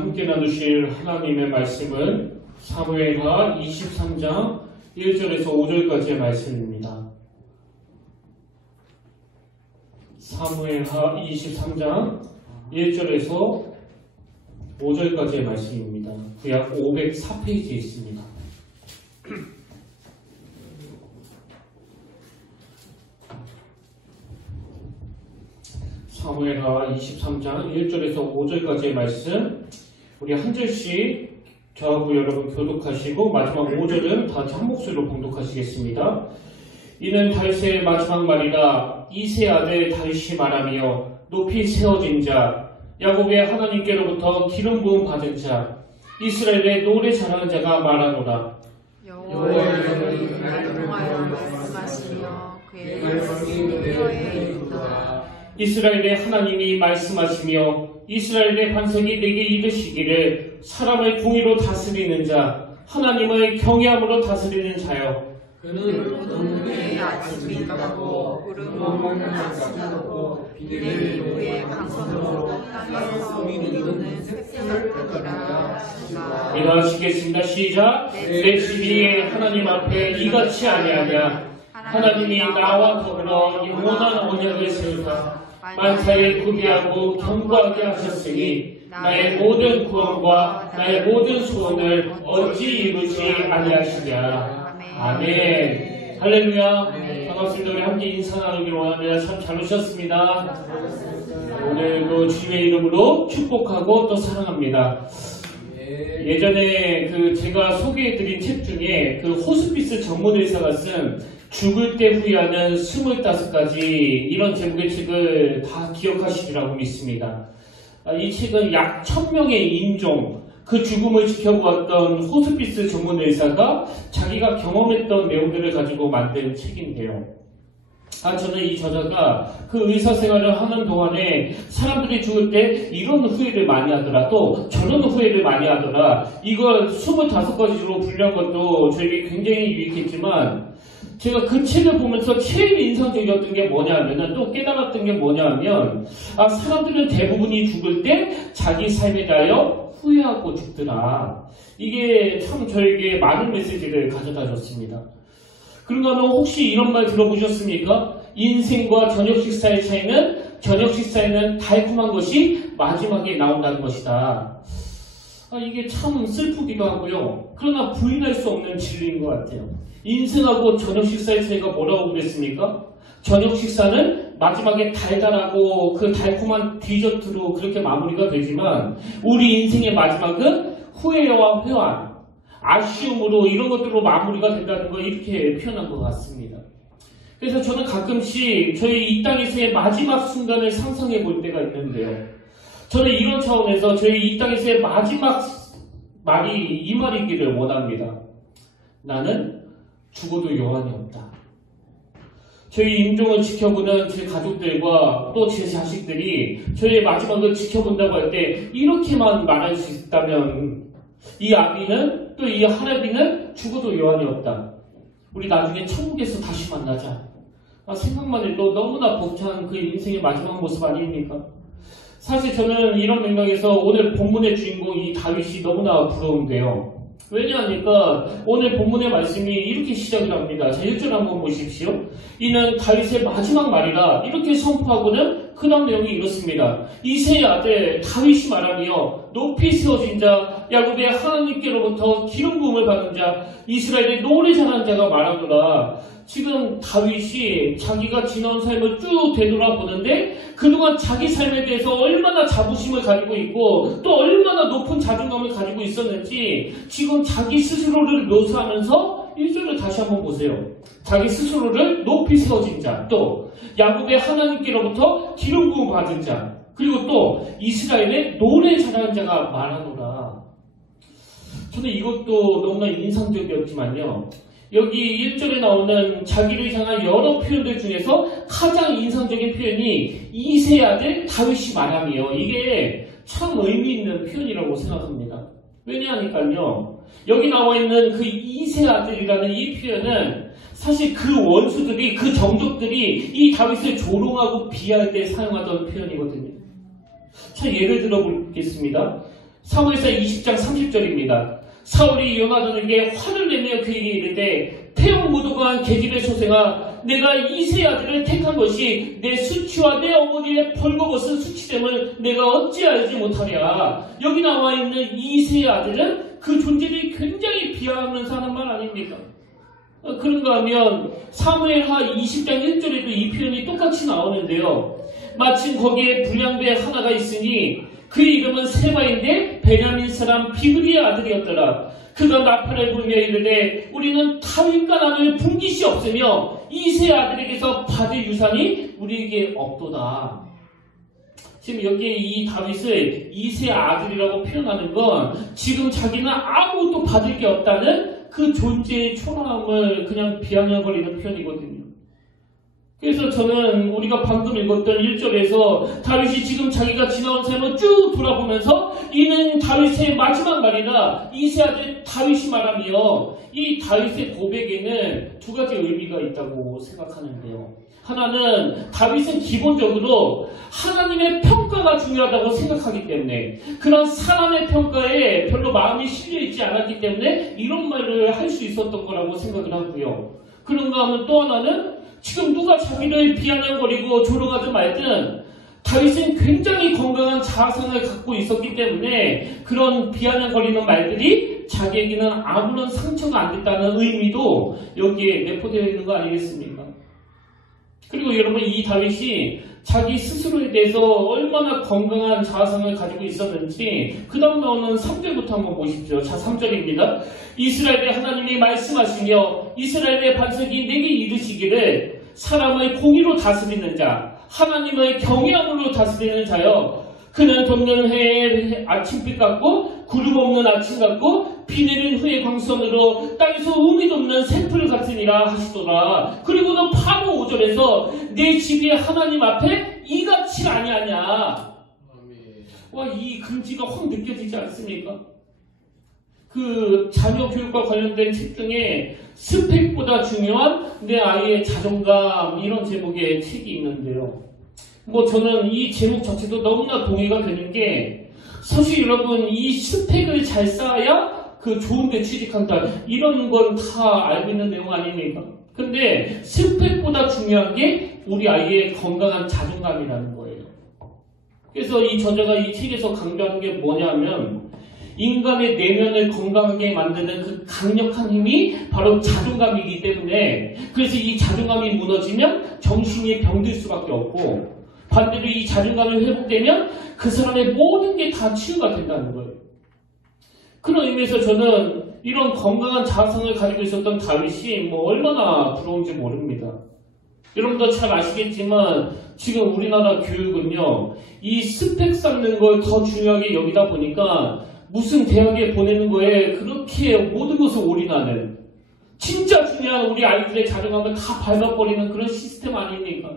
함께 나누실 하나님의 말씀은 사무엘하 23장 1절에서 5절까지의 말씀입니다. 사무엘하 23장 1절에서 5절까지의 말씀입니다. 구약 504페이지에 있습니다. 사무엘하 23장 1절에서 5절까지의 말씀, 우리 한 절씩 저하고 여러분 교독하시고 마지막 5절은 다 같이 한 목소리로 봉독하시겠습니다. 이는 다윗의 마지막 말이라. 이세 아들 다윗이 말하며 높이 세워진 자, 야곱의 하나님께로부터 기름 부음 받은 자, 이스라엘의 노래 잘하는 자가 말하노라. 여호와의 이름이 나를 통하여 말씀하시며 그의 말씀이 뼈에 이르도다. 이스라엘의 하나님이 말씀하시며 이스라엘의 반석이 내게 이르시기를 사람을 공의로 다스리는 자, 하나님을 경외함으로 다스리는 자여. 그는 눈의 아침이 가고 구름은 아침이고 비를 후에 강선으로 땅에서 이루는 샛별들이라 하시니라. 일어나시겠습니다. 시작. 내 집이 하나님 앞에 이같이 아니하냐. 하나님이 나와 더불어 영원한 언약을 세우사 만사에 구비하고 견고하게 하셨으니 나의 모든 구원과 나의 모든 소원을 어찌 이루지 아니하시냐. 아멘. 할렐루야. 반갑습니다. 우리 함께 인사 나누기를 원합니다. 참 잘 오셨습니다. 오늘도 주님의 이름으로 축복하고 또 사랑합니다. 예전에 제가 소개해드린 책 중에 호스피스 전문의사가 쓴 죽을 때 후회하는 25가지 이런 제목의 책을 다 기억하시리라고 믿습니다. 이 책은 약 1000명의 인종, 그 죽음을 지켜보았던 호스피스 전문의사가 자기가 경험했던 내용들을 가지고 만든 책인데요. 저는 이 저자가 그 의사 생활을 하는 동안에 사람들이 죽을 때 이런 후회를 많이 하더라, 또 저런 후회를 많이 하더라, 이걸 25가지로 분류한 것도 저에게 굉장히 유익했지만, 제가 그 책을 보면서 제일 인상적이었던 게 뭐냐면, 또 깨달았던 게 뭐냐면, 사람들은 대부분이 죽을 때 자기 삶에 대하여 후회하고 죽더라. 이게 참 저에게 많은 메시지를 가져다 줬습니다. 그런가 하면 혹시 이런 말 들어보셨습니까? 인생과 저녁 식사의 차이는 저녁 식사에는 달콤한 것이 마지막에 나온다는 것이다. 이게 참 슬프기도 하고요. 그러나 부인할 수 없는 진리인 것 같아요. 인생하고 저녁 식사의 차이가 뭐라고 그랬습니까? 저녁 식사는 마지막에 달달하고 그 달콤한 디저트로 그렇게 마무리가 되지만 우리 인생의 마지막은 후회와 회한, 아쉬움으로 이런 것들로 마무리가 된다는 걸 이렇게 표현한 것 같습니다. 그래서 저는 가끔씩 저희 이 땅에서의 마지막 순간을 상상해 볼 때가 있는데요. 저는 이런 차원에서 저희 이 땅에서의 마지막 말이 이 말이기를 원합니다. 나는 죽어도 여한이 없다. 저희 임종을 지켜보는 제 가족들과 또 제 자식들이 저희의 마지막을 지켜본다고 할 때 이렇게만 말할 수 있다면 이 아비는 또 이 할아비는 죽어도 여한이 없다. 우리 나중에 천국에서 다시 만나자. 생각만 해도 너무나 벅찬 그 인생의 마지막 모습 아닙니까? 사실 저는 이런 맥락에서 오늘 본문의 주인공 이 다윗이 너무나 부러운데요. 왜냐하니까 오늘 본문의 말씀이 이렇게 시작을 합니다. 자, 1절 한번 보십시오. 이는 다윗의 마지막 말이라. 이렇게 선포하고는 그 다음 내용이 이렇습니다. 이새의 아들 다윗이 말하며 높이 세워진 자, 야곱의 하나님께로부터 기름 부음을 받은 자, 이스라엘의 노래 잘하는 자가 말하노라. 지금 다윗이 자기가 지나온 삶을 쭉 되돌아보는데 그동안 자기 삶에 대해서 얼마나 자부심을 가지고 있고 또 얼마나 높은 자존감을 가지고 있었는지 지금 자기 스스로를 묘사하면서 1절을 다시 한번 보세요. 자기 스스로를 높이 세워진 자, 또 야곱의 하나님께로부터 기름 부음 받은 자, 그리고 또 이스라엘의 노래 잘하는 자가 말하노라. 저는 이것도 너무나 인상적이었지만요. 여기 1절에 나오는 자기를 향한 여러 표현들 중에서 가장 인상적인 표현이 이새의 아들 다윗이 말하며, 이게 참 의미 있는 표현이라고 생각합니다. 왜냐하니까요, 여기 나와 있는 그 이새의 아들이라는 이 표현은 사실 그 원수들이, 그 정족들이 이 다윗을 조롱하고 비하할 때 사용하던 표현이거든요. 자, 예를 들어 보겠습니다. 사무엘상 20장 30절입니다. 사울이 요나단에게 화를 내며 그에게 이르되 태용 무도가한 계집의 소생아, 내가 이세 아들을 택한 것이 내 수치와 내 어머니의 벌거벗은 수치됨을 내가 어찌 알지 못하랴. 여기 나와 있는 이세 아들은 그 존재를 굉장히 비하하면서 하는 말 아닙니까? 그런가 하면 사무엘하 20장 1절에도 이 표현이 똑같이 나오는데요. 마침 거기에 불량배 하나가 있으니 그 이름은 세바인데 베냐민 사람 비그리의 아들이었더라. 그가 나팔을 불며 이르되 우리는 다윗과 나를 분깃이 없으며 이세 아들에게서 받을 유산이 우리에게 없도다. 지금 여기에 이 다윗을 이세 아들이라고 표현하는 건 지금 자기는 아무것도 받을 게 없다는 그 존재의 초라함을 그냥 비아냥거리는 표현이거든요. 그래서 저는 우리가 방금 읽었던 1절에서 다윗이 지금 자기가 지나온 삶을 쭉 돌아보면서 이는 다윗의 마지막 말이라 이세 아들 다윗이 말하며 이 다윗의 고백에는 두 가지 의미가 있다고 생각하는데요. 하나는 다윗은 기본적으로 하나님의 평가가 중요하다고 생각하기 때문에 그런 사람의 평가에 별로 마음이 실려있지 않았기 때문에 이런 말을 할 수 있었던 거라고 생각을 하고요. 그런가 하면 또 하나는 지금 누가 자기를 비아냥거리고 조롱하든 말든 다윗은 굉장히 건강한 자아상을 갖고 있었기 때문에 그런 비아냥거리는 말들이 자기에게는 아무런 상처가 안 됐다는 의미도 여기에 내포되어 있는 거 아니겠습니까? 그리고 여러분, 이 다윗이 자기 스스로에 대해서 얼마나 건강한 자아상을 가지고 있었는지 그 다음 나오는 3절부터 한번 보십시오. 자, 3절입니다. 이스라엘의 하나님이 말씀하시며 이스라엘의 반석이 내게 이르시기를 사람의 공의로 다스리는 자, 하나님의 경외함으로 다스리는 자여, 그는 돋는 해에 아침빛 같고 구름 없는 아침 같고 비 내린 후의 광선으로 땅에서 음이 돋는 새풀 같으니라 하시더라. 그리고는 바로 5절에서 내 집이 하나님 앞에 이같이 아니하냐. 와, 이 금지가 확 느껴지지 않습니까? 그 자녀 교육과 관련된 책 중에 스펙보다 중요한 내 아이의 자존감, 이런 제목의 책이 있는데요. 저는 이 제목 자체도 너무나 동의가 되는 게, 사실 여러분, 이 스펙을 잘 쌓아야 그 좋은데 취직한다, 이런 건 다 알고 있는 내용 아닙니까? 근데 스펙보다 중요한 게 우리 아이의 건강한 자존감이라는 거예요. 그래서 이 저자가 이 책에서 강조하는 게 뭐냐면, 인간의 내면을 건강하게 만드는 그 강력한 힘이 바로 자존감이기 때문에, 그래서 이 자존감이 무너지면 정신이 병들 수밖에 없고, 반대로 이 자존감이 회복되면 그 사람의 모든 게 다 치유가 된다는 거예요. 그런 의미에서 저는 이런 건강한 자아상을 가지고 있었던 다윗이 얼마나 부러운지 모릅니다. 여러분도 잘 아시겠지만 지금 우리나라 교육은요, 이 스펙 쌓는 걸 더 중요하게 여기다 보니까 무슨 대학에 보내는 거에 그렇게 모든 것을 올인하는, 진짜 중요한 우리 아이들의 자존감을 다 밟아버리는 그런 시스템 아닙니까?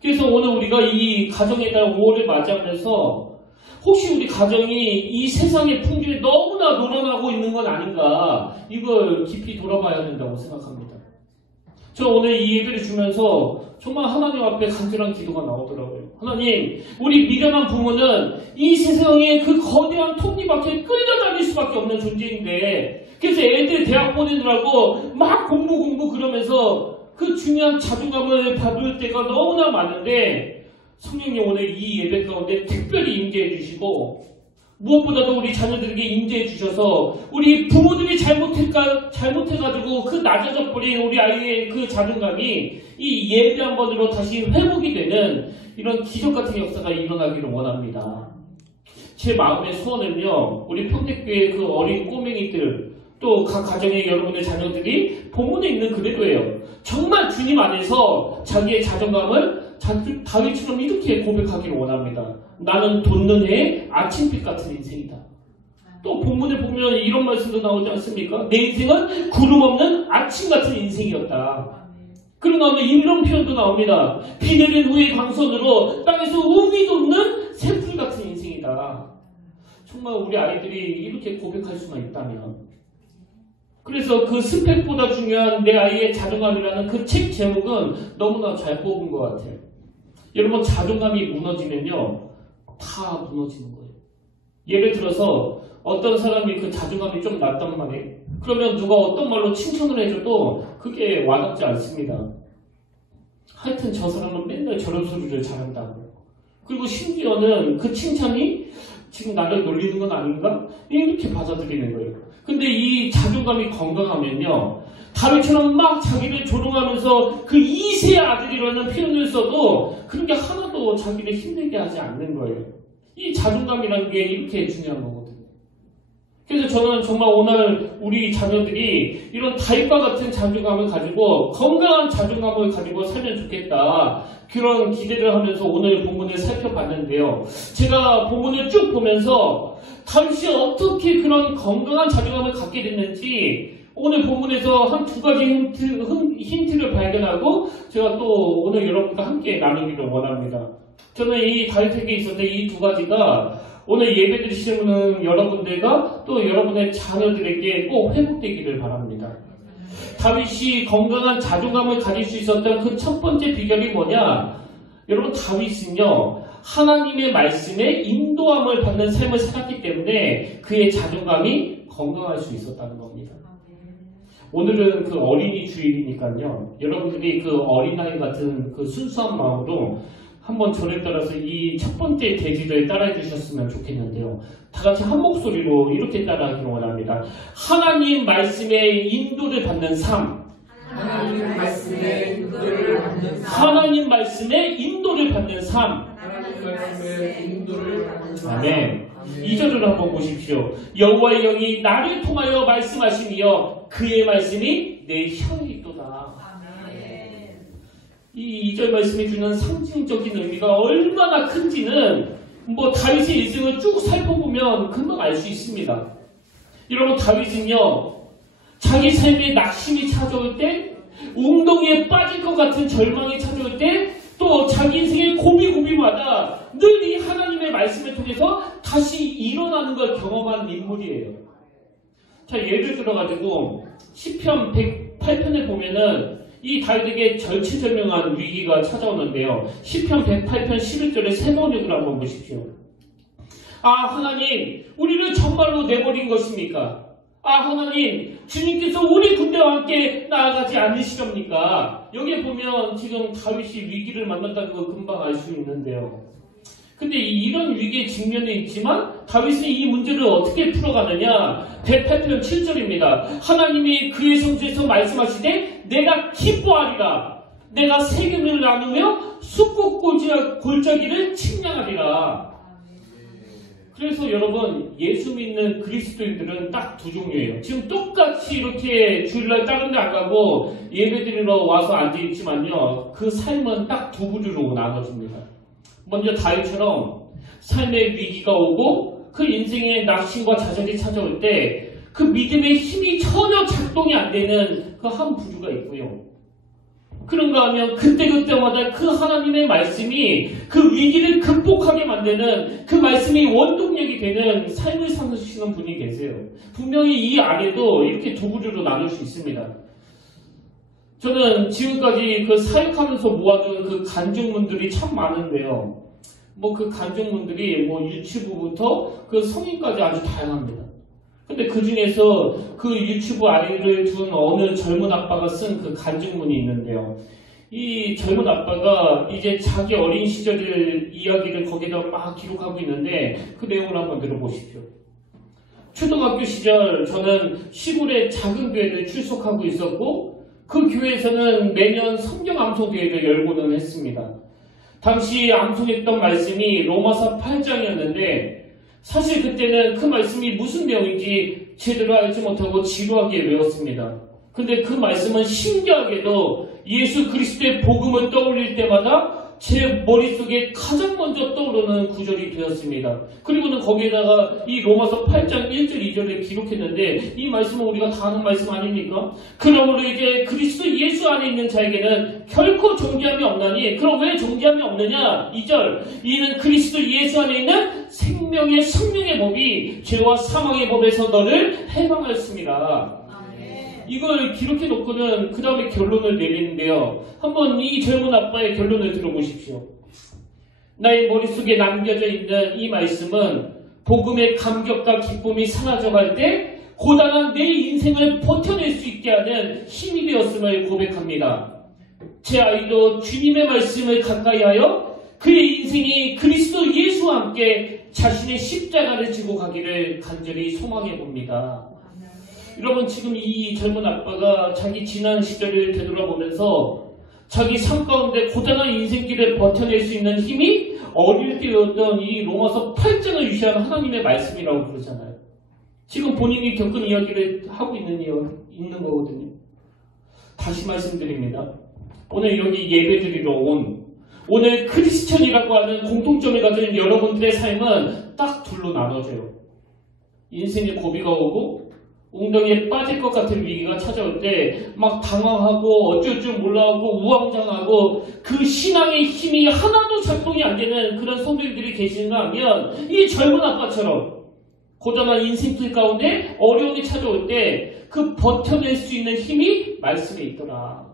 그래서 오늘 우리가 이 가정의 달 5월을 맞이하면서 혹시 우리 가정이 이 세상의 풍조에 너무나 놀아나고 있는 건 아닌가, 이걸 깊이 돌아봐야 된다고 생각합니다. 저 오늘 이 예배를 주면서 정말 하나님 앞에 간절한 기도가 나오더라고요. 하나님, 우리 미련한 부모는 이 세상의 그 거대한 톱니바퀴에 끌려다닐 수밖에 없는 존재인데, 그래서 애들 대학 보내느라고 막 공부 그러면서 그 중요한 자존감을 받을 때가 너무나 많은데, 성령님 오늘 이 예배 가운데 특별히 임재해 주시고, 무엇보다도 우리 자녀들에게 임재해 주셔서 우리 부모들이 잘못해가지고 그 낮아져 버린 우리 아이의 그 자존감이 이 예배 한 번으로 다시 회복이 되는 이런 기적 같은 역사가 일어나기를 원합니다. 제 마음의 소원은요, 우리 평택교회 그 어린 꼬맹이들, 또 각 가정의 여러분의 자녀들이 본문에 있는 그대로예요. 정말 주님 안에서 자기의 자존감을 다윗처럼 이렇게 고백하기를 원합니다. 나는 돋는 해의 아침빛 같은 인생이다. 또 본문에 보면 이런 말씀도 나오지 않습니까? 내 인생은 구름 없는 아침 같은 인생이었다. 그러고 나면 이런 표현도 나옵니다. 비 내린 후의 광선으로 땅에서 음이 돋는 새풀 같은 인생이다. 정말 우리 아이들이 이렇게 고백할 수만 있다면, 그래서 그 스펙보다 중요한 내 아이의 자존감이라는 그 책 제목은 너무나 잘 뽑은 것 같아요. 여러분, 자존감이 무너지면요, 다 무너지는 거예요. 예를 들어서 어떤 사람이 그 자존감이 좀 낮단 말이에요. 그러면 누가 어떤 말로 칭찬을 해줘도 그게 와닿지 않습니다. 하여튼 저 사람은 맨날 저런 소리를 잘한다고. 그리고 심지어는 그 칭찬이 지금 나를 놀리는 건 아닌가? 이렇게 받아들이는 거예요. 근데 이 자존감이 건강하면요, 다윗처럼 막 자기를 조롱하면서 그 2세 아들이라는 표현을 써도 그런 게 하나도 자기를 힘들게 하지 않는 거예요. 이 자존감이라는 게 이렇게 중요한 거거든요. 그래서 저는 정말 오늘 우리 자녀들이 이런 다윗과 같은 자존감을 가지고 건강한 자존감을 가지고 살면 좋겠다. 그런 기대를 하면서 오늘 본문을 살펴봤는데요. 제가 본문을 쭉 보면서 다윗이 어떻게 그런 건강한 자존감을 갖게 됐는지 오늘 본문에서 한 두 가지 힌트를 발견하고 제가 또 오늘 여러분과 함께 나누기를 원합니다. 저는 이 다윗에게 있었던 이 두 가지가 오늘 예배 드리시는 여러분들과 또 여러분의 자녀들에게 꼭 회복되기를 바랍니다. 다윗이 건강한 자존감을 가질 수 있었던 그 첫 번째 비결이 뭐냐? 여러분, 다윗은요, 하나님의 말씀에 인도함을 받는 삶을 살았기 때문에 그의 자존감이 건강할 수 있었다는 겁니다. 오늘은 그 어린이 주일이니까요, 여러분들이 그 어린아이 같은 그 순수한 마음으로 한번 저를 따라서 이 첫 번째 대지를 따라해 주셨으면 좋겠는데요. 다 같이 한 목소리로 이렇게 따라하기를 원합니다. 하나님 말씀에 인도를 받는 삶. 하나님 말씀에 인도를 받는 삶. 하나님 말씀에 인도를 받는 삶. 하나님 말씀에 인도를 받는 삶. 아멘. 2절을 한번 보십시오. 여호와의 영이 나를 통하여 말씀하시며 그의 말씀이 내 혀에 있도다. 이 2절 말씀이 주는 상징적인 의미가 얼마나 큰지는 뭐 다윗의 일생을 쭉 살펴보면 금방 알 수 있습니다. 여러분, 다윗은요, 자기 삶에 낙심이 찾아올 때, 웅덩이에 빠질 것 같은 절망이 찾아올 때, 또 자기 인생의 고비고비마다 늘 이 하나님의 말씀을 통해서 다시 일어나는 걸 경험한 인물이에요. 자, 예를 들어가지고 시편 108편에 보면은 이 다윗에게 절체절명한 위기가 찾아오는데요. 시편 108편 11절의 세 번역을 한번 보십시오. 아, 하나님, 우리를 정말로 내버린 것입니까? 아, 하나님, 주님께서 우리 군대와 함께 나아가지 않으시렵니까? 여기에 보면 지금 다윗이 위기를 만났다는 거 금방 알 수 있는데요. 근데 이런 위기에 직면해 있지만 다윗은 이 문제를 어떻게 풀어가느냐? 108편 7절입니다. 하나님이 그의 성소에서 말씀하시되 내가 기뻐하리라. 내가 세금을 나누며 숫꽃 골짜기를 측량하리라. 그래서 여러분, 예수 믿는 그리스도인들은 딱 두 종류예요. 지금 똑같이 이렇게 주일날 다른 데 안 가고 예배드리러 와서 앉아있지만요, 그 삶은 딱 두 부류로 나눠집니다. 먼저 다윗처럼 삶의 위기가 오고 그 인생의 낙심과 좌절이 찾아올 때 그 믿음의 힘이 전혀 작동이 안 되는 그 한 부류가 있고요. 그런가 하면 그때그때마다 그 하나님의 말씀이 그 위기를 극복하게 만드는 그 말씀이 원동력이 되는 삶을 사시는 분이 계세요. 분명히 이 안에도 이렇게 두 부류로 나눌 수 있습니다. 저는 지금까지 그 사역하면서 모아둔 그 간증문들이 참 많은데요. 뭐 그 간증문들이 뭐 유튜브부터 그 성인까지 아주 다양합니다. 근데 그 중에서 그 유튜브 아이를 둔 어느 젊은 아빠가 쓴 그 간증문이 있는데요. 이 젊은 아빠가 이제 자기 어린 시절의 이야기를 거기다 막 기록하고 있는데 그 내용을 한번 들어보십시오. 초등학교 시절 저는 시골의 작은 교회를 출석하고 있었고 그 교회에서는 매년 성경 암송대회를 열고는 했습니다. 당시 암송했던 말씀이 로마서 8장이었는데 사실 그때는 그 말씀이 무슨 내용인지 제대로 알지 못하고 지루하게 외웠습니다. 근데 그 말씀은 신기하게도 예수 그리스도의 복음을 떠올릴 때마다 제 머릿속에 가장 먼저 떠오르는 구절이 되었습니다. 그리고는 거기에다가 이 로마서 8장 1절 2절을 기록했는데 이 말씀은 우리가 다 아는 말씀 아닙니까? 그러므로 이제 그리스도 예수 안에 있는 자에게는 결코 정죄함이 없나니 그럼 왜 정죄함이 없느냐? 2절 이는 그리스도 예수 안에 있는 생명의 성령의 법이 죄와 사망의 법에서 너를 해방하였습니다. 이걸 기록해 놓고는 그 다음에 결론을 내리는데요. 한번 이 젊은 아빠의 결론을 들어보십시오. 나의 머릿속에 남겨져 있는 이 말씀은 복음의 감격과 기쁨이 사라져갈 때 고단한 내 인생을 버텨낼 수 있게 하는 힘이 되었음을 고백합니다. 제 아이도 주님의 말씀을 가까이 하여 그의 인생이 그리스도 예수와 함께 자신의 십자가를 지고 가기를 간절히 소망해 봅니다. 여러분, 지금 이 젊은 아빠가 자기 지난 시절을 되돌아보면서 자기 삶 가운데 고단한 인생길을 버텨낼 수 있는 힘이 어릴 때였던 이 로마서 8장을 유시하는 하나님의 말씀이라고 그러잖아요. 지금 본인이 겪은 이야기를 하고 있는 거거든요. 다시 말씀드립니다. 오늘 여기 예배드리러 온 오늘 크리스천이라고 하는 공통점을 가진 여러분들의 삶은 딱 둘로 나눠져요. 인생의 고비가 오고 웅덩이에 빠질 것 같은 위기가 찾아올 때 막 당황하고 어쩔 줄 몰라하고 우왕좌왕하고 그 신앙의 힘이 하나도 작동이 안 되는 그런 성도들이 계시는가 하면 이 젊은 아빠처럼 고단한 인생길 가운데 어려움이 찾아올 때 그 버텨낼 수 있는 힘이 말씀에 있더라.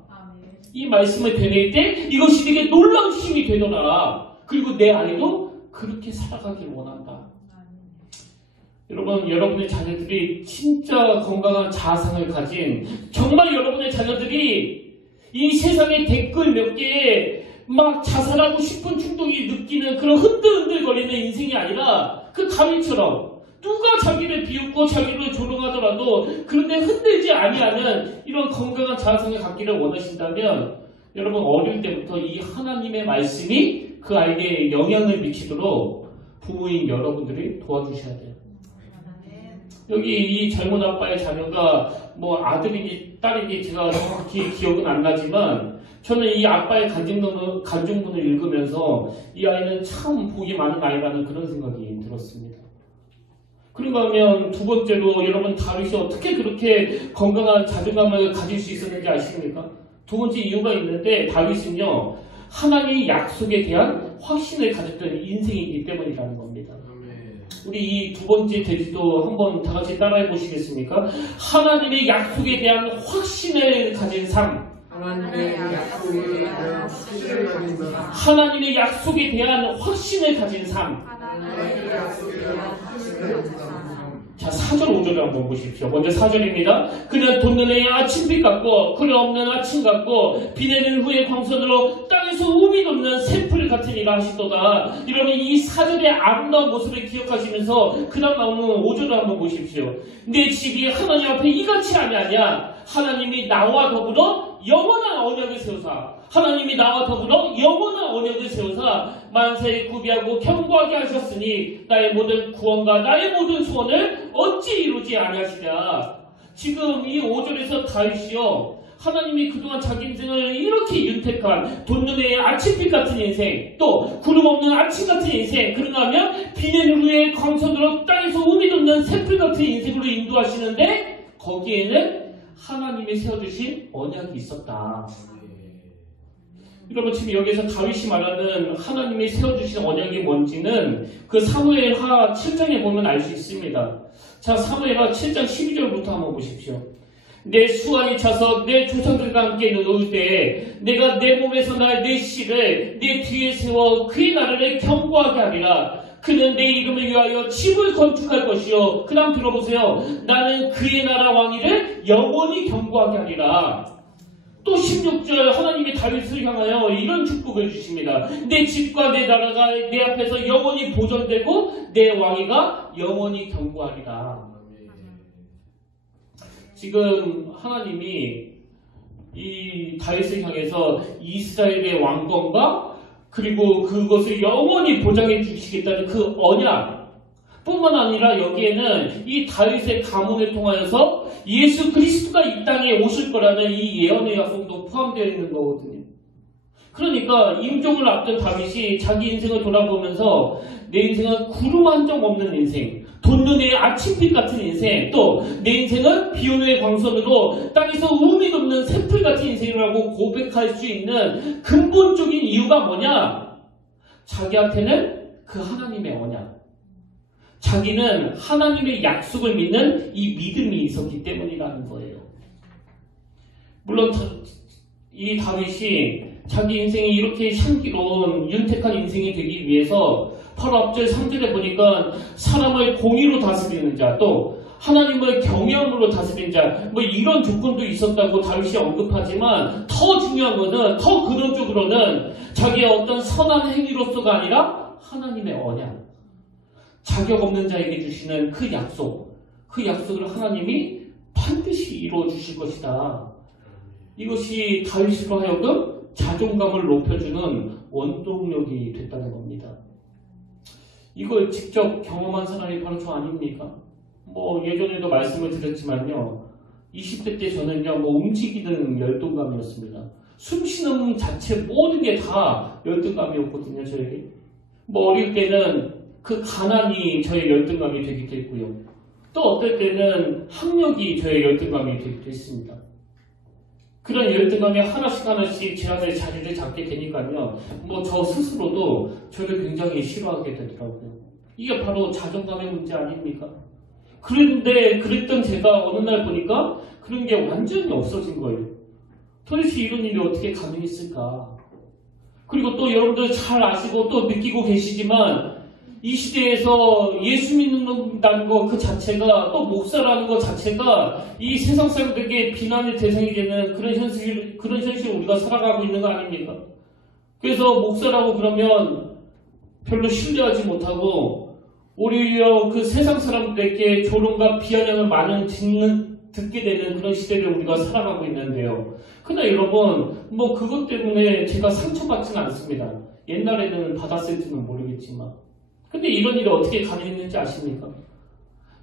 이 말씀을 되뇌일 때 이것이 되게 놀라운 힘이 되더라. 그리고 내 아이도 그렇게 살아가길 원한다. 여러분, 여러분의 자녀들이 진짜 건강한 자아상을 가진, 정말 여러분의 자녀들이 이 세상의 댓글 몇 개에 막 자살하고 싶은 충동이 느끼는 그런 흔들흔들거리는 인생이 아니라 그 다윗처럼 누가 자기를 비웃고 자기를 조롱하더라도 그런데 흔들지 아니하는 이런 건강한 자아상을 갖기를 원하신다면 여러분, 어릴 때부터 이 하나님의 말씀이 그 아이에게 영향을 미치도록 부모인 여러분들이 도와주셔야 돼요. 여기 이 젊은 아빠의 자녀가 뭐 아들인지 딸인지 제가 정확히 기억은 안 나지만 저는 이 아빠의 간증문을 읽으면서 이 아이는 참 복이 많은 아이라는 그런 생각이 들었습니다. 그런가 하면 두 번째로 여러분, 다윗이 어떻게 그렇게 건강한 자존감을 가질 수 있었는지 아십니까? 두 번째 이유가 있는데 다윗은요, 하나님의 약속에 대한 확신을 가졌던 인생이기 때문이라는 겁니다. 우리 이 두 번째 대지도 한번 다 같이 따라해 보시겠습니까? 하나님의 약속에 대한 확신을 가진 삶. 하나님의 약속에 대한 확신을 가진 삶. 하나님의 약속에 대한 확신을 가진 삶. 하나님의 약속에 대한 확신을 가진 삶. 자, 4절 5절을 한번 보십시오. 먼저 4절입니다. 그는 돋는 해의 아침빛 같고 그늘 없는 아침 같고 비 내리는 후에 광선으로 땅에서 우미 돋는 새풀 같으니라 하시도다. 여러분, 이 4절의 아름다운 모습을 기억하시면서 그 다음 나오는 5절을 한번 보십시오. 내 집이 하나님 앞에 이같이 아니하냐. 하나님이 나와 더불어 영원한 언약을 세우사. 하나님이 나와 더불어 영원한 언약을 세우사 만세에 구비하고 견고하게 하셨으니 나의 모든 구원과 나의 모든 소원을 어찌 이루지 아니하시랴. 지금 이 5절에서 다윗이요, 하나님이 그동안 자기 인생을 이렇게 윤택한 돋는 해의 아침빛 같은 인생, 또 구름 없는 아침 같은 인생, 그런가 하면 비 내린 후에 광선으로 땅에서 우미 돋는 새풀 같은 인생으로 인도하시는데 거기에는 하나님이 세워주신 언약이 있었다. 여러분, 지금 여기서 다윗이 말하는 하나님이 세워주신 언약이 뭔지는 그 사무엘하 7장에 보면 알 수 있습니다. 자, 사무엘하 7장 12절부터 한번 보십시오. 내 수완이 차서 내 조상들과 함께 누울 때 내가 내 몸에서 날 내 씨를 내 뒤에 세워 그의 나라를 견고하게 하리라. 그는 내 이름을 위하여 집을 건축할 것이요. 그 다음 들어보세요. 나는 그의 나라 왕위를 영원히 견고하게 하리라. 또 16절 하나님이 다윗을 향하여 이런 축복을 주십니다. 내 집과 내 나라가 내 앞에서 영원히 보존되고 내 왕위가 영원히 견고하리라. 지금 하나님이 이 다윗을 향해서 이스라엘의 왕권과 그리고 그것을 영원히 보장해 주시겠다는 그 언약 뿐만 아니라 여기에는 이 다윗의 가문을 통하여서 예수 그리스도가 이 땅에 오실 거라는 이 예언의 약속도 포함되어 있는 거거든요. 그러니까 임종을 앞둔 다윗이 자기 인생을 돌아보면서 내 인생은 구름 한 점 없는 인생, 돋는 해의 아침빛 같은 인생, 또 내 인생은 비 오는 해의 광선으로 땅에서 우미 돋는 새풀 같은 인생이라고 고백할 수 있는 근본적인 이유가 뭐냐? 자기한테는 그 하나님의 언약, 자기는 하나님의 약속을 믿는 이 믿음이 있었기 때문이라는 거예요. 물론 이 다윗이 자기 인생이 이렇게 향기로운 윤택한 인생이 되기 위해서 바로 앞절 3절에 보니까 사람을 공의로 다스리는 자, 또 하나님을 경외함으로 다스리는 자, 뭐 이런 조건도 있었다고 다윗이 언급하지만 더 중요한 것은, 더 근원적으로는 자기의 어떤 선한 행위로서가 아니라 하나님의 언약, 자격 없는 자에게 주시는 그 약속, 그 약속을 하나님이 반드시 이루어 주실 것이다. 이것이 다윗으로 하여금 자존감을 높여주는 원동력이 됐다는 겁니다. 이걸 직접 경험한 사람이 바로 저 아닙니까? 뭐 예전에도 말씀을 드렸지만요, 20대 때 저는요, 뭐 움직이는 열등감이었습니다. 숨쉬는 자체 모든 게 다 열등감이었거든요, 저에게. 뭐 어릴 때는 그 가난이 저의 열등감이 되기도 했고요. 또 어떨 때는 학력이 저의 열등감이 되기도 했습니다. 그런 열등감이 하나씩 제 안에 자리를 잡게 되니까요, 뭐 저 스스로도 저를 굉장히 싫어하게 되더라고요. 이게 바로 자존감의 문제 아닙니까? 그런데 그랬던 제가 어느 날 보니까 그런 게 완전히 없어진 거예요. 도대체 이런 일이 어떻게 가능했을까? 그리고 또 여러분들 잘 아시고 또 느끼고 계시지만 이 시대에서 예수 믿는다는 것 그 자체가, 또 목사라는 것 자체가 이 세상 사람들에게 비난의 대상이 되는 그런 현실을 우리가 살아가고 있는 거 아닙니까? 그래서 목사라고 그러면 별로 신뢰하지 못하고 오히려 그 세상 사람들에게 조롱과 비아냥을 많이 듣게 되는 그런 시대를 우리가 살아가고 있는데요. 그러나 여러분, 뭐 그것 때문에 제가 상처받지는 않습니다. 옛날에는 받았을지는 모르겠지만. 근데 이런 일이 어떻게 가능했는지 아십니까?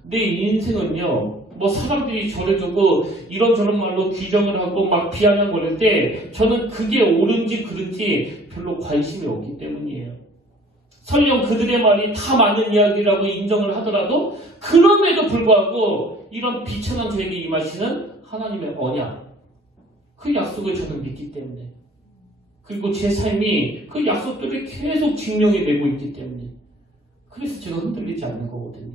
내 인생은요, 뭐 사람들이 저를 두고 이런저런 말로 규정을 하고 막 비아냥거릴 때 저는 그게 옳은지 그른지 별로 관심이 없기 때문이에요. 설령 그들의 말이 다 맞는 이야기라고 인정을 하더라도 그럼에도 불구하고 이런 비천한 저에게 임하시는 하나님의 언약, 그 약속을 저는 믿기 때문에, 그리고 제 삶이 그 약속들을 계속 증명해내고 있기 때문에, 그래서 제가 흔들리지 않는 거거든요.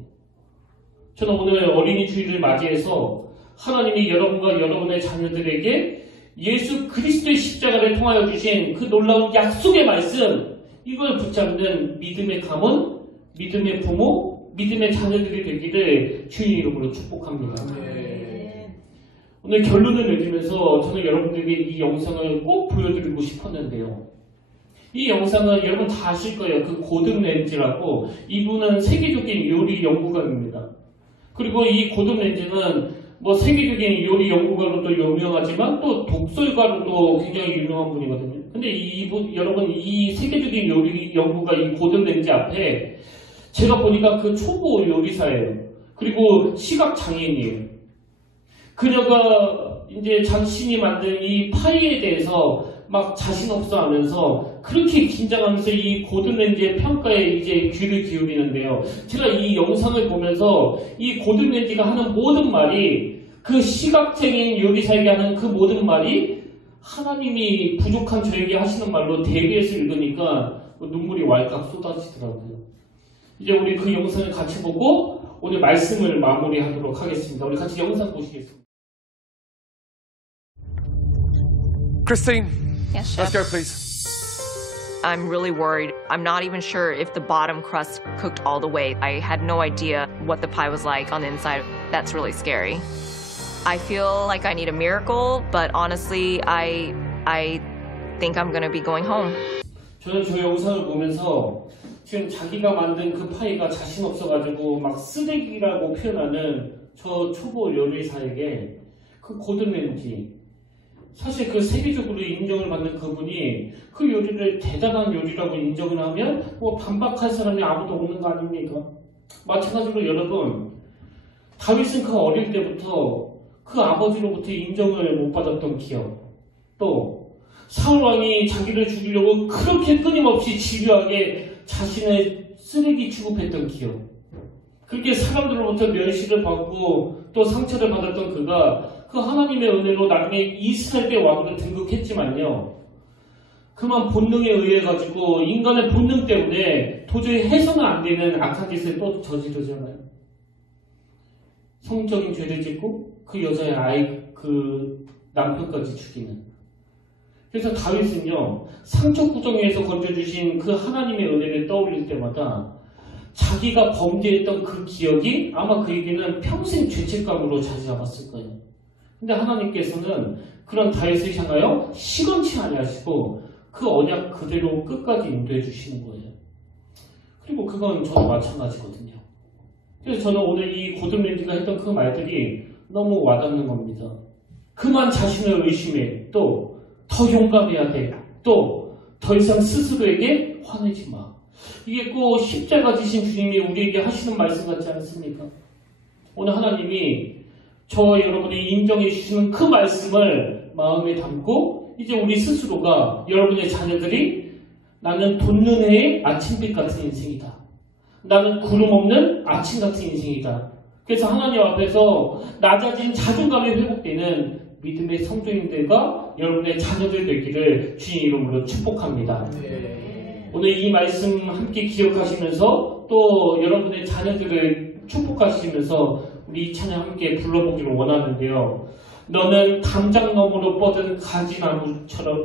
저는 오늘 어린이 주일을 맞이해서 하나님이 여러분과 여러분의 자녀들에게 예수 그리스도의 십자가를 통하여 주신 그 놀라운 약속의 말씀, 이걸 붙잡는 믿음의 가문, 믿음의 부모, 믿음의 자녀들이 되기를 주의 이름으로 축복합니다. 오늘 결론을 내리면서 저는 여러분들에게 이 영상을 꼭 보여드리고 싶었는데요. 이 영상은 여러분 다 아실 거예요. 그 고든 램지라고, 이분은 세계적인 요리 연구가입니다. 그리고 이 고든 램지는 뭐 세계적인 요리 연구가로도 유명하지만 또 독설가로도 굉장히 유명한 분이거든요. 근데 이분, 여러분, 이 세계적인 요리 연구가 이 고든 램지 앞에 제가 보니까 그 초보 요리사예요. 그리고 시각 장애인이에요. 그녀가 이제 자신이 만든 이 파이에 대해서 막 자신 없어 하면서 그렇게 긴장하면서 이 고든 램지의 평가에 이제 귀를 기울이는데요. 제가 이 영상을 보면서 이 고든 램지가 하는 모든 말이, 그 시각장애인 요리사에게 하는 그 모든 말이 하나님이 부족한 저에게 하시는 말로 대비해서 읽으니까 눈물이 왈칵 쏟아지더라고요. 이제 우리 그 영상을 같이 보고 오늘 말씀을 마무리하도록 하겠습니다. 우리 같이 영상 보시겠습니다. Christine, Yes, let's chef. go, please. I'm really worried. I'm not even sure if the bottom crust cooked all the way. I had no idea what the pie was like on the inside. That's really scary. I feel like I need a miracle, but honestly, I think I'm gonna be going home. 저는 저 영상을 보면서 지금 자기가 만든 그 파이가 자신 없어가지고 막 쓰레기라고 표현하는 저 초보 요리사에게 그 고든 램지, 사실 그 세계적으로 인정을 받는 그분이 그 요리를 대단한 요리라고 인정을 하면 뭐 반박할 사람이 아무도 없는 거 아닙니까? 마찬가지로 여러분, 다윗은 그 어릴 때부터 그 아버지로부터 인정을 못 받았던 기억, 또 사울 왕이 자기를 죽이려고 그렇게 끊임없이 집요하게 자신을 쓰레기 취급했던 기억, 그렇게 사람들로부터 멸시를 받고 또 상처를 받았던 그가 그 하나님의 은혜로 나중에 이스라엘의 왕으로 등극했지만요, 그만 본능에 의해 가지고 인간의 본능 때문에 도저히 해서는 안 되는 악한 짓을 또 저지르잖아요. 성적인 죄를 짓고 그 여자의 아이, 그 남편까지 죽이는. 그래서 다윗은요, 상처 구덩이에서 건져주신 그 하나님의 은혜를 떠올릴 때마다 자기가 범죄했던 그 기억이 아마 그에게는 평생 죄책감으로 자리 잡았을 거예요. 근데 하나님께서는 그런 다윗을 향하여 시건치 아니하시고 그 언약 그대로 끝까지 인도해 주시는 거예요. 그리고 그건 저도 마찬가지거든요. 그래서 저는 오늘 이 고든랜드가 했던 그 말들이 너무 와닿는 겁니다. 그만 자신을 의심해. 또 더 용감해야 돼. 또 더 이상 스스로에게 화내지 마. 이게 꼭 십자가 지신 주님이 우리에게 하시는 말씀 같지 않습니까? 오늘 하나님이 저와 여러분이 인정해 주시는 그 말씀을 마음에 담고 이제 우리 스스로가 여러분의 자녀들이 나는 돋는 해의 아침빛 같은 인생이다. 나는 구름 없는 아침 같은 인생이다. 그래서 하나님 앞에서 낮아진 자존감이 회복되는 믿음의 성도님들과 여러분의 자녀들 되기를 주님 이름으로 축복합니다. 오늘 이 말씀 함께 기억하시면서 또 여러분의 자녀들을 축복하시면서 우리 이 찬양 함께 불러보기를 원하는데요. 너는 담장 너머로 뻗은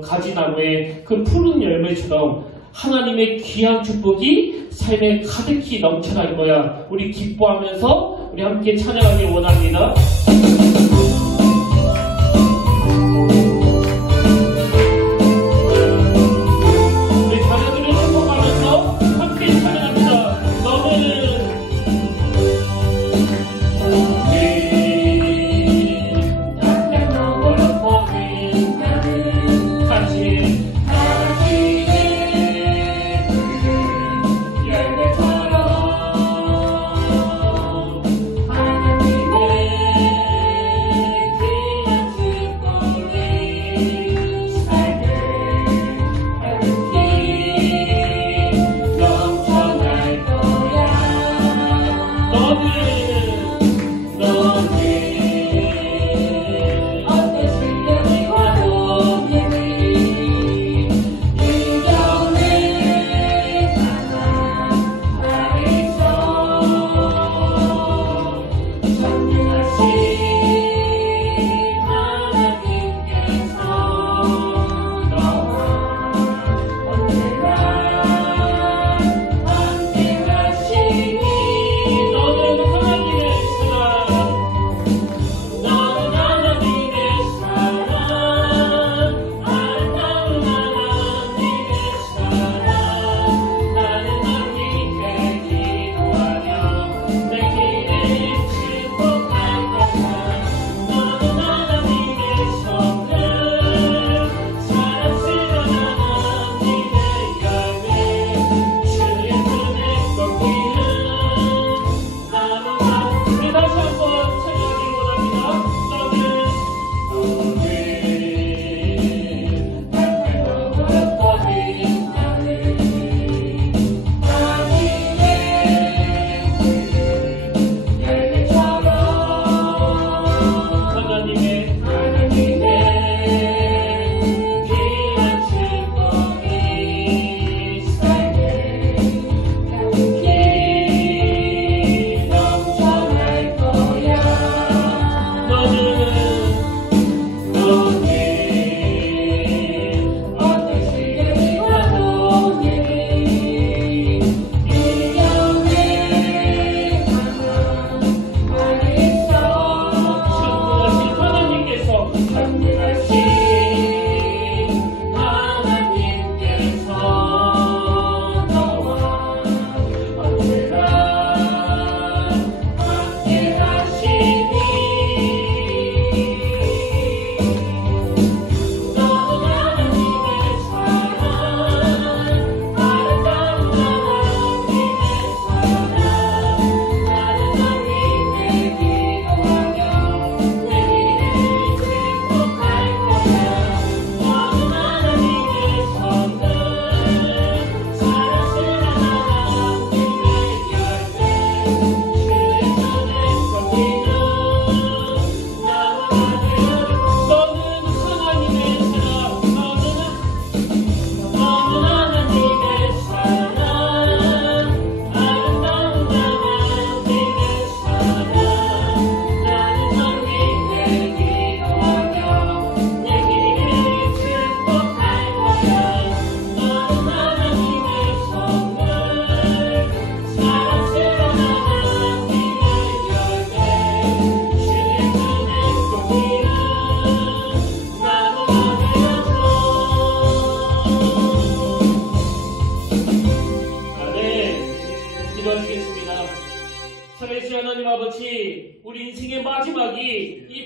가지나무의 그 푸른 열매처럼 하나님의 귀한 축복이 삶에 가득히 넘쳐날 거야. 우리 기뻐하면서 우리 함께 찬양하기 원합니다. 우리 자녀들을 축복하면서 함께 찬양합니다. 너는 열매처럼 하나님의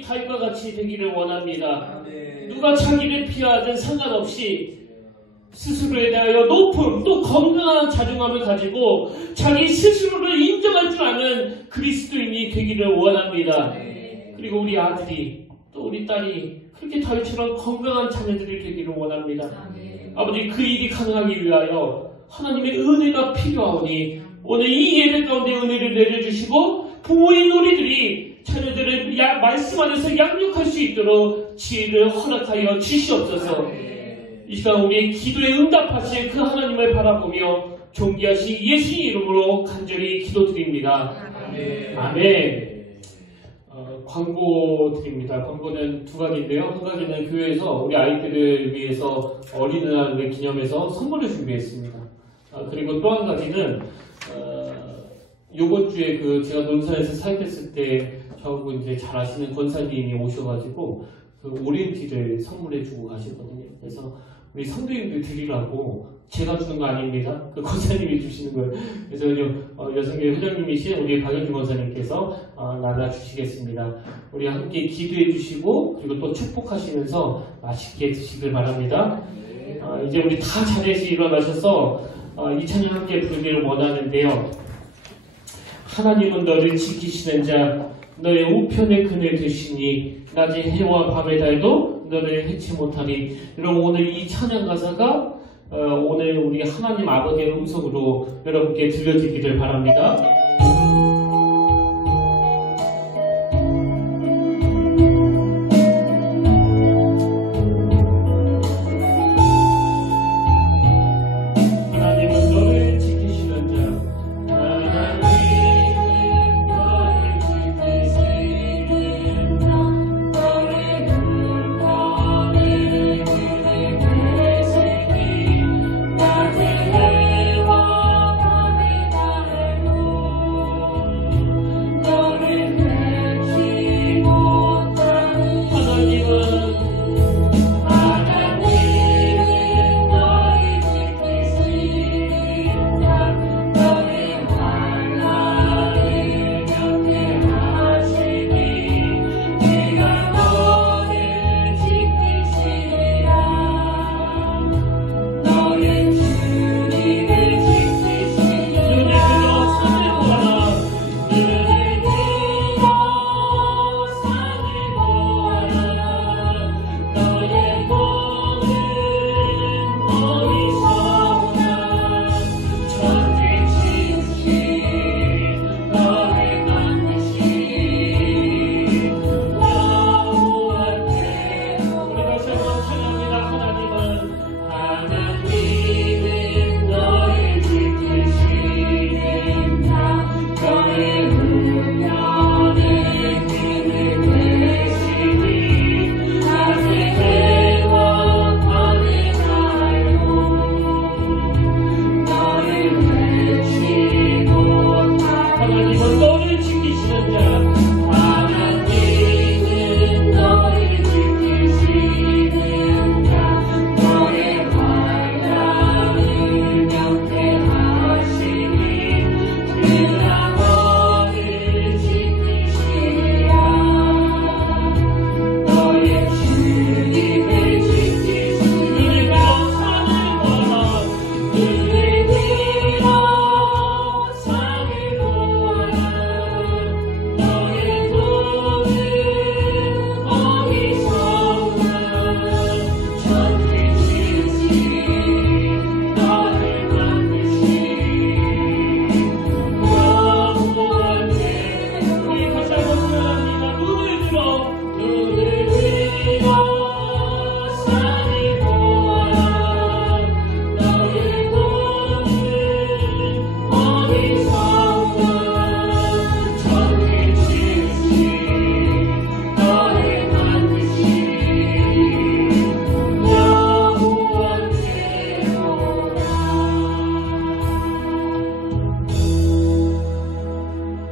다윗과 같이 되기를 원합니다. 아멘. 누가 자기를 피하든 상관없이 스스로에 대하여 높은 또 건강한 자존감을 가지고 자기 스스로를 인정할 줄 아는 그리스도인이 되기를 원합니다. 그리고 우리 아들이 또 우리 딸이 그렇게 다윗처럼 건강한 자녀들이 되기를 원합니다. 아버지, 그 일이 가능하기 위하여 하나님의 은혜가 필요하오니 오늘 이 예배 가운데 은혜를 내려주시고 부모인 우리들이 자녀들을 말씀 안에서 양육할 수 있도록 지혜를 허락하여 주시옵소서. 이 시간 우리의 기도에 응답하실 그 하나님을 바라보며 존귀하신 예수의 이름으로 간절히 기도드립니다. 아멘. 광고 드립니다. 광고는 두 가지인데요. 한 가지는 교회에서 우리 아이들을 위해서 어린이날을 기념해서 선물을 준비했습니다. 그리고 또 한 가지는 요번 주에 제가 논산에서 사역했을 때 저하고 이제 잘 아시는 권사님이 오셔가지고 그 오리엔티를 선물해주고 가시거든요. 그래서 우리 성도님들 드리라고 제가 주는 거 아닙니다. 그 권사님이 주시는 거예요. 그래서 여성교회 회장님이신 우리 박영주 권사님께서 나눠주시겠습니다. 우리 함께 기도해 주시고 그리고 또 축복하시면서 맛있게 드시길 바랍니다. 이제 우리 다 자리에서 일어나셔서 이 찬양 함께 부르기를 원하는데요. 하나님은 너를 지키시는 자, 너의 우편의 그늘 되시니 낮에 해와 밤의 달도 너를 해치 못하리. 여러분, 오늘 이 찬양 가사가 오늘 우리 하나님 아버지의 음성으로 여러분께 들려드리기를 바랍니다. 하나님은 너를 지키시는 자, 하나님은 너를 지키시는 자, 너의 우편의 그늘 되시니 낮에 해와 밤의 달도 너를 해치 못하는 하나님은 너를 지키시는 자, 너의 환난을 겪게 하시니 네가 너를 지키시리라. 너의 주님을 지키시리라. 눈을 들어 산을 보아라. 눈을 들어 산을 보아라. 너의 몸은 어디서나 천지 지으신 너를 만드신 여호와께 우리 다시 한번 찬양합니다. 하나님은 너를 지키시는 자, 너의 우편의 그늘 되시니 낮에 해와 밤의 달도 너를 해치 못하는 하나님은 너를 지키시는 자, 하나님은 너를 지키시는 자, 너의 환난을 겪게 하시니 그가 너를 지키시리라. 너의 주님을 지키시리라. 눈을 들어 산을 보아라. 눈을 들어 산을 보아라. 너의 도는 어디서나 천지 지으신 너를 만드신 여호와께 우리 다시 한번 찬양합니다. 눈을 들어 산을 보아라. 너의 도는 어디서나 천지 지으신 너를 만드신 여호와께로라.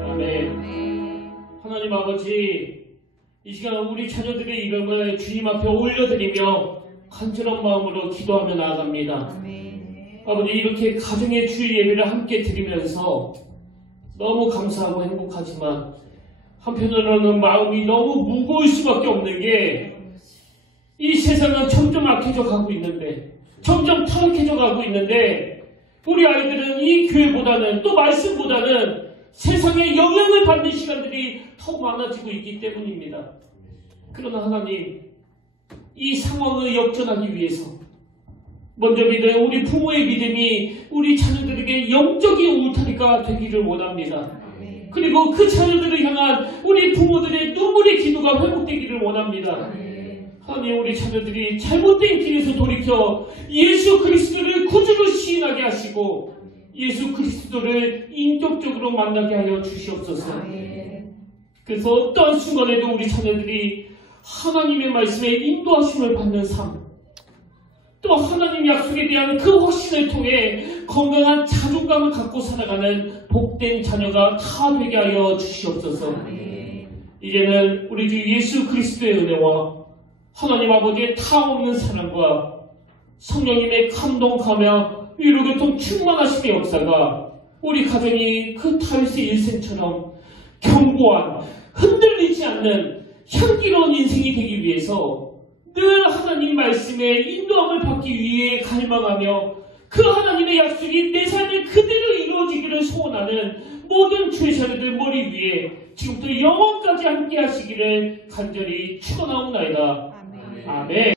아멘. 하나님 아버지, 이 시간 우리 자녀들의 이름을 주님 앞에 올려드리며 간절한 마음으로 기도하며 나아갑니다. 아버지, 이렇게 가정의 주일 예배를 함께 드리면서 너무 감사하고 행복하지만 한편으로는 마음이 너무 무거울 수밖에 없는 게 이 세상은 점점 악해져 가고 있는데, 점점 타락해져 가고 있는데, 우리 아이들은 이 교회보다는, 또 말씀보다는 세상에 영향을 받는 시간들이 더 많아지고 있기 때문입니다. 그러나 하나님, 이 상황을 역전하기 위해서 먼저 믿어요. 우리 부모의 믿음이 우리 자녀들에게 영적인 울타리가 되기를 원합니다. 그리고 그 자녀들을 향한 우리 부모들의 눈물의 기도가 회복되기를 원합니다. 하나님, 우리 자녀들이 잘못된 길에서 돌이켜 예수 그리스도를 구주로 시인하게 하시고 예수 그리스도를 인격적으로 만나게 하여 주시옵소서. 그래서 어떠한 순간에도 우리 자녀들이 하나님의 말씀에 인도하심을 받는 삶, 또 하나님 약속에 대한 그 확신을 통해 건강한 자존감을 갖고 살아가는 복된 자녀가 다 되게 하여 주시옵소서. 이제는 우리 주 예수 그리스도의 은혜와 하나님 아버지의 타없는 사랑과 성령님의 감동하며 위로교통 충만하심의 역사가 우리 가정이 그 다윗의 일생처럼 견고한, 흔들리지 않는 향기로운 인생이 되기 위해서 늘 하나님 말씀에 인도함을 받기 위해 갈망하며 그 하나님의 약속이 내 삶에 그대로 이루어지기를 소원하는 모든 주의 자녀들 머리 위에 지금부터 영원까지 함께 하시기를 간절히 축원하옵나이다. 아멘.